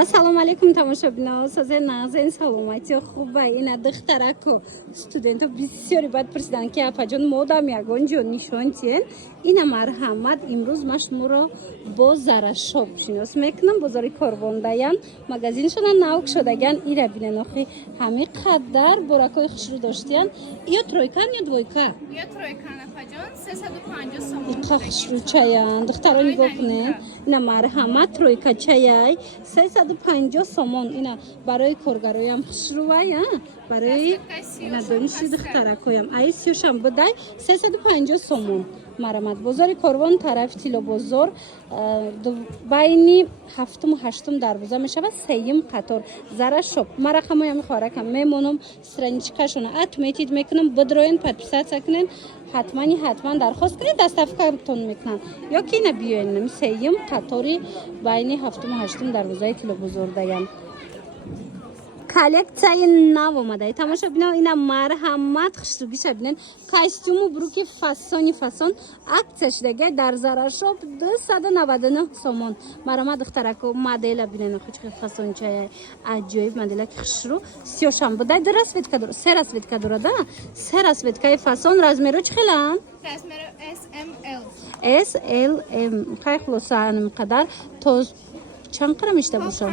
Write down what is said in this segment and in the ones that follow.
Ассалому алейкум тамошобино. Сазен назен саломати хуба ина духтараку студенто бисёри бад пурсидан ки апаҷон модам ягон ҷо нишон тиен. Ина марҳамат имрӯз ма шуморо бо зарашоб шинос мекунам. Бозори Корвондаян магазиншона навк шодаган ира бинен охи ҳами қаддар боракои хушрӯ доштиян. Ё тройкан ё двойка? Ё тройкан апаҷон 350 сомон. Иқа хушрӯ чаян духтаро нигоҳ кунед. Ина марҳамат тройка чаяй 350 сомон. Ина барои коргароям хушрӯвай барои ина дониши духтаракоям ай сиёшам будай 350 сомон. Марамат бозори Корвон тарафи Тило бозор байни 7-ум 8-ум дарвоза мешавад сеюм қатор зарашоб марақамоям хоракам мемонам страничкашона отметить мекунам бидроен подписаться кунен ҳатман дархост кунед доставкатон мекунам ё ки ина биёен сеюм қатори байни 7-ум 8-ум дарвозаи Тило бозор даям коллекцияи нав омадаи тамошобино ина марҳамат хушрӯгиша бинен костюму бруки фасони фасон акция шудага дар зарашоб 299 сомон марҳамат духтарако модела бинен хучқи фасончая аҷоиб модела ки хушрӯ сиёшам будай ду расветка дора се расветка дора да се расветкаи фасон размеро чӣ хелан размеро SML SLM хай хулоса анқадар то чанд қара мешта бошад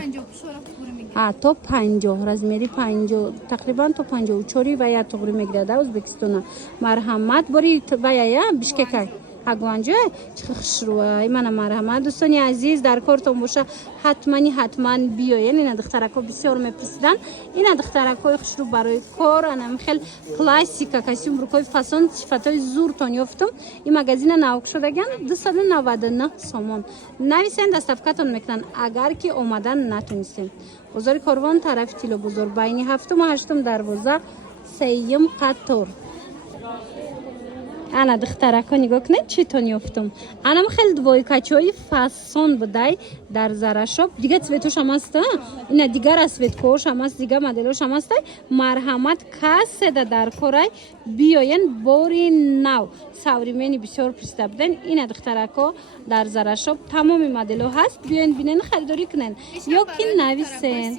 то 50 размери 50 тақрибан то 54 ва я туғри мегирад Ӯзбекистона марҳамат бори вая бишкекай ҳагванҷо хушрӯай мана марҳамат дӯстони азиз дар кортон боша ҳатман биёен ина духтарако бисёр мепурсидан ина духтаракои хушрӯ барои кор анам хел классика костюм брукои фасон сифатои зуртон ёфтум ин магазина навк шудаган 299 сомон нависен доставкатон мекунан агар ки омадан натунистем бозори Корвон тарафи Тило бозор байни 7-ум 8-ум дарвоза сеюм қатор ана духтарако нигоҳ кунед чӣ тон ёфтум анам хел двойкачои фасон будай дар зарашоб дига цветошам аста ина дига расветкоошам аст дига моделошам астай марҳамат касседа дар корай биёен бори нав савримени бисёр пурсида буден ина духтарако дар зарашоб тамоми модело ҳаст биёен бинен харидорӣ кунен ё ки нависен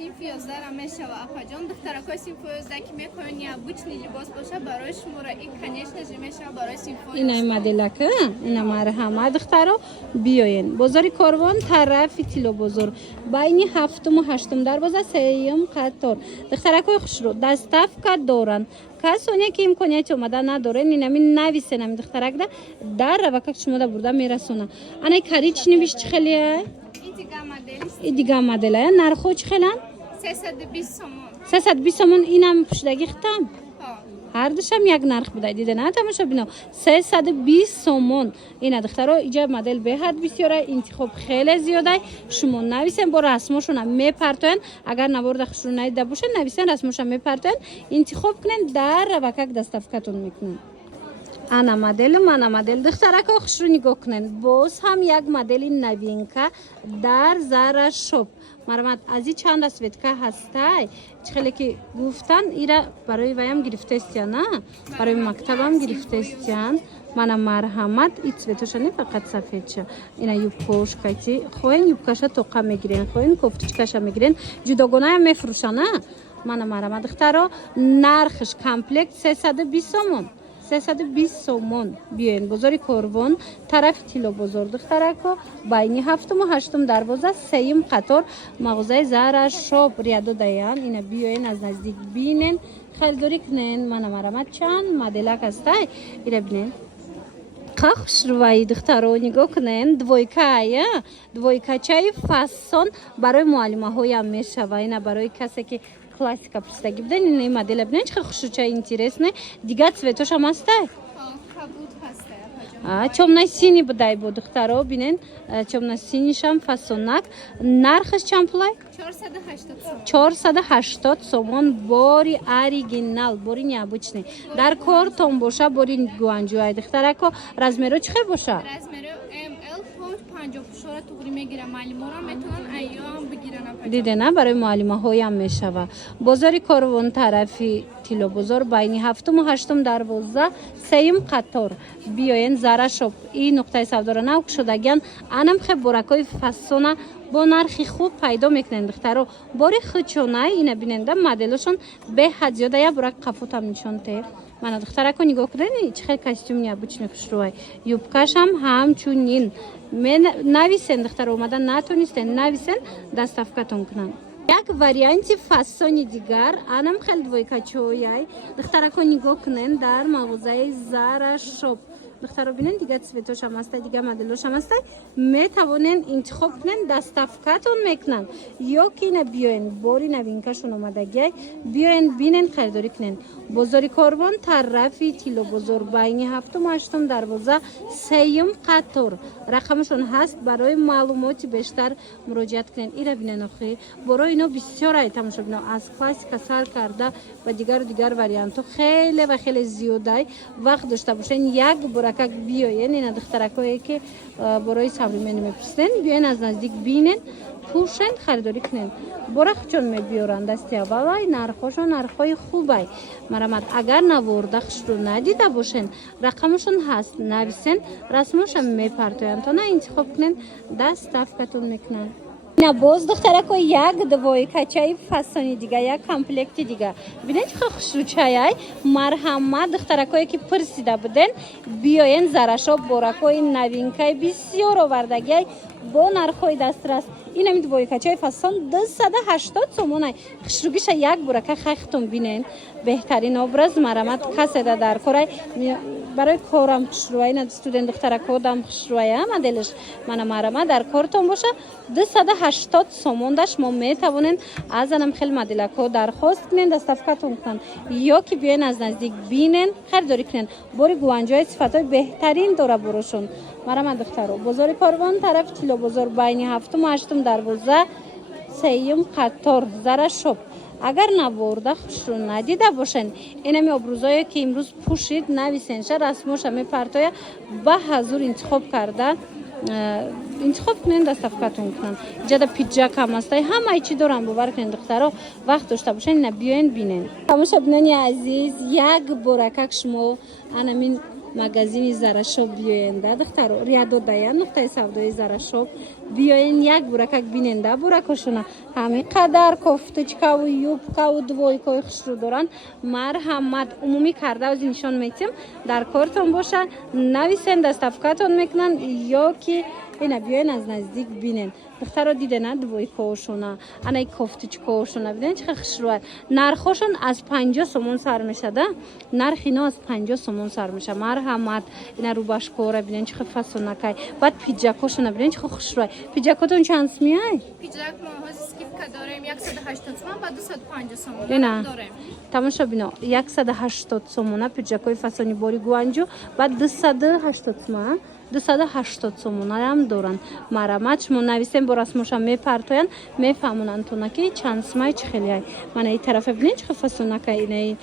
инай моделака ина марҳамат духтаро биёен бозори Корвон тарафи Тило бозор байни 7-ум 8-ум дарвоза сеюм қатор духтаракои хушрӯ доставка доранд касоне ки имконияти омада надорен инами нависен ами духтаракда дар равакак шумода бурда мерасона анай коричневиш чӣ хелия и дига модела нархо чӣ хелан 320 сомон инам пушдаги хитам ҳардушам як нарх будай дидена тамошобино 320 сомон ина духтаро иҷа модел беҳад бисёра интихоб хеле зиёдай шумо нависен бо расмошона мепартоян агар наворда хушрӯ надида бошед нависен расмоша мепартоян интихоб кунен дар равакак доставкатон мекунен ана моделу мана модел духтарако хушрӯ нигоҳ кунен боз ҳам як модели новинка дар зарашоб марҳамат ази чанд расветка ҳастай чӣ хеле ки гуфтан ира барои ваям гирифтестиян барои мактабам гирифтестиян мана марҳамат и цветоша не фақат сафедша ина юбкошкати хоҳен юбкаша тоқа мегирен хоҳен кофточкаша мегирен ҷудогонаям мефурӯшан мана марҳамат духтаро нархш комплект 320 сомон 320 сомон биёен бозори Корвон тарафи Тило бозор духтарако байни 7-ум 8-ум дарвоза сеюм қатор мағозаи зарашоб риадо даян ина биёен аз наздик бинен харидорӣ кунен мана марҳамат чанд моделак астай ира бинен қа хушрӯваи духтаро нигоҳ кунен двойкая двойкачаи фасон барои муаллимаҳоям мешава ина барои касе ки классика пурсидаги буден ин модела бинен чӣ хушрӯча интересне дига цветошам астай чомнаи сини будай бо духтаро бинен чомнаи синишам фасонак нархаш чанд пулай 480 сомон бори оригинал бори необычный дар кортон боша бори гуанҷӯай духтарако размеро чӣ хел боша дидена барои муаллимаҳоям мешава бозори Корвон тарафи Тило бозор байни 7-ум 8-ум дарвоза сеюм қатор биёен зарашоб и нуқтаи савдора навк шудаган анам хеб боракои фасона با نرخی خوب پیدا میکنن دخترها. باری خچونه اینا بیننده مدلشون به حد زیاده. یا برای قفوت هم نشون تیر من دختره کو نگاه کنین چه خیلی کاستوم نیابچنی خوشروی یوبکاش هم همچونین من نویسن دختر اومدن نتونستن نویسن دستافکتون کنن. یک واریانتی فاسونی دیگر آنم خیلی دویکاچویای دختره کو نگاه کنین در مغازه زارا شاپ دخترها بینن دیگه سویتوش هم هسته دیگه مدلوش هم هسته میتوانن انتخاب کنن دستافکتون میکنن یا که اینا بیاین باری نوینکشون اومدگی بیاین بینن خریداری کنن. بازاری کاروان طرفی تیلو بازار بین هفتم و هشتم دروازه سیم قطار رقمشون هست. برای معلوماتی بیشتر مراجعت کنن. اینا بینن آخه برای اینا بسیار ایتم شد از کلاسیک سر کرده و دیگر واریانت خیلی و خیلی زیاده وقت داشته باشین یک برکک بیاین اینا دخترکایی که برای صبری میپرسن بیاین از نزدیک بینن پوشن خریداری کنن. برخ چون میبیارن دستی اولای نرخاشون نرخای خوبه مرامت. اگر نوردخش رو ندیده باشن رقمشون هست نویسن رسمش هم میپرتوین تا نه انتخاب کنن دستافکتون میکنن. نه باز دخترکو یک دوای کچای فسانی دیگه یک کامپلکت دیگه ببینید چه خوشروچای مرحمت دخترکایی که پرسیده بودن بیاین زراشو برکای نوینکای بسیار آوردگی با نرخای دسترس. این همین دوای کچای فسان 280 سومونه خوشروگیش یک برکه خیختون بینین بهترین ابراز مرامت کسی در کارای برای کارم خوشروی نه استودنت دخترکو دم خوشروی هم دلش من مرامت در کارتون باشه 280 سوموندش ما میتوانین از انم خیلی مدلکو درخواست کنین دستافکتون کنن یا که بیاین از نزدیک بینن خریداری کنن. باری گوانجای صفتای بهترین داره بروشون مرامت دخترو. بازار کاروان طرف تیلو بازار بین هفتم و هشتم دروازه سیم قطار زارا شاپ. اگر نبورده خوش رو ندیده باشن اینمی ابروزایی که امروز پوشید نویسنشه رسموش همه پرتای به حضور انتخاب کرده انتخاب کنین دستافکتون کنن. جدا پیجاک هم هسته همه چی دارن ببر کنین دخترها وقت داشته باشن اینا بیاین بینین. تماشا بینانی عزیز یک برکک شما انمین مگزین زارا شاپ بیاین دخترها ریادو داین نقطه سودای زارا شاپ بیاین یک برکک بینین برکاشونه همین قدر کفتچکا و یوبکا و دوایکای خوش رو دارن مرحمت عمومی کرده از نشان میتیم در کارتون باشه نویسن دستافکتون میکنن یا که اینا بیاین از نزدیک بینن. دخترها دیدن دوایکاشونه انا کفتچکاشونه ببینن چه خوش روه نرخشون از 50 سومون سر میشه ده نرخ اینا از 50 سومون سر میشه مرحمت. اینا رو باشکوره ببینن چه فسونکای بعد پیجاکاشونه ببینن چه خوش روه. پیجاکاتون چند میای؟ پیجاک ما اسکیپ داریم 180 تومان و 250 تومان اینا داریم. تماشا بینا 180 تومونه پیجاکای فسونی باری گوانجو بعد 280 تومن 280 سومونه هم دارن مرامت. شما نویسین با رسمش هم میپرتوین میفهمونن تو نکی چند سمای چه خیلی های من این طرف ببینین چه فسونه که اینه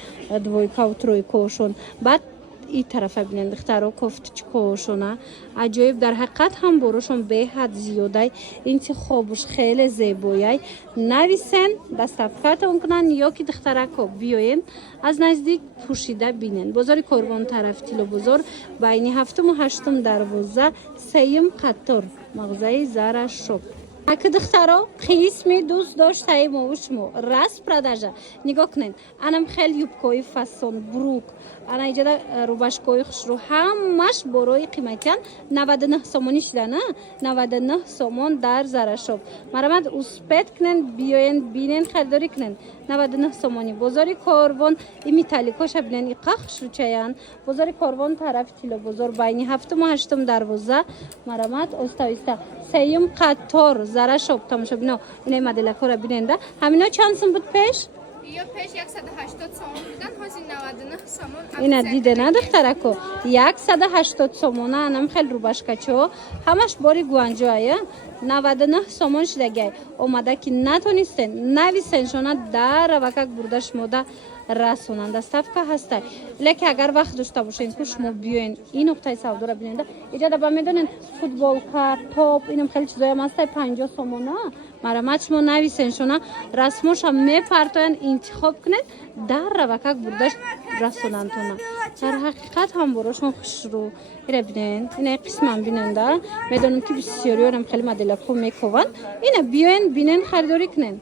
دویکا و ترویکاشون بعد این طرف ببینین دخترها کفتچکاشونه عجایب در حقیقت هم بروشون به حد زیاده انتخابش خیلی زیبایی نویسن دستافکتون کنن یا که دخترکو بیاین از نزدیک پوشیده بینن. بازار کاروان طرف تیلو بازار بین هفتم و هشتم دروازه سیم قطار مغازه زارا شاپ. اگه دخترها قسمی دوست داشته موشمو راست پرداژه نگاه کنین انم خیلی یوبکای فسون بروک انا اینجا روباشکای خوش رو همش برای قیمتیان 99 سومونی شده نه 99 سومون در زارا شاپ مرامت اسپت کنن بیاین بینن خریداری کنن 99 سومونی. بازار کاروان این میتالیکاش ببینن این قخش رو چیان بازار کاروان طرف تیلو بازار بین هفتم و هشتم دروازه مرامت استویسته سیم قطار زارا شاپ. تماشا بینا اینا مدلکا رو بیننده همینا چند سوم بود پیش یا پیش 180 تومان بودن هازی 99 تومان اینا دیده نه دخترکو 180 تومونه انم خیلی رو باشکچو همش باری گوانجایه 99 تومان شدگی اومده که نتونستن نویسن شونه در وکک بردش موده رسونن دستافکا هسته لیکن اگر وقت داشته باشین که شما بیاین این نقطه سودا رو ببینید اینجا با میدونن فوتبال کارت توپ اینم خیلی چیزایی هم هسته 50 تومانه марамат шумо нависен шуна расмоша мепартоян интихоб кунед дар равакак бурдаш расонантона дар ҳақиқат ҳам борошон хушрӯ ира бинен ина қисман биненда медонам ки бисёриёрам хеле модела хуб мекованд ина биёен бинен харидорӣ кунен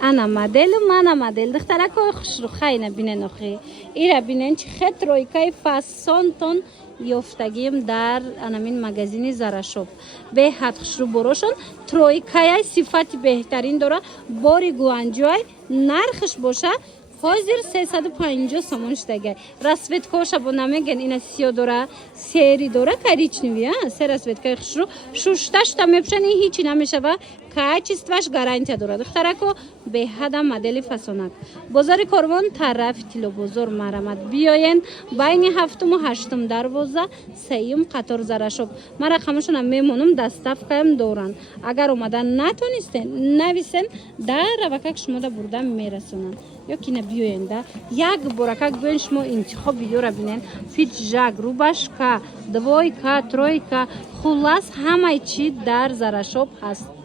ана моделу мана модел духтаракои хушрӯ хайна бинен охи ира бинен чи хет тройкаи фасонтон ёфтагием дар анамин магазини Зарашоп беҳад хушрӯ борошон тройкаяй сифати беҳтарин дора бори гуанҷоай нархш боша ҳозир 350 сомон штагай расветкоша бо намеген ина сиё дора сери дора коричневия се расветкаи хушрӯ шушташта мепушан и ҳичи намешава качестваш гарантия дорад духтарако беҳада модели фасонак бозори Корвон тарафи Тилобозор марамат биёен байни 7-ум 8-ум дарвоза 3-ум қатор Зарашоп ман рақамашона мемонам доставкаам доранд агар омадан натонистен нависен дар равакак шумода бурда мерасонанд ё кина биёенда як боракак биёен шумо интихоб видеора бинен фиджак рубашка двойка тройка хулас ҳамаи чи дар Зарашоп ҳаст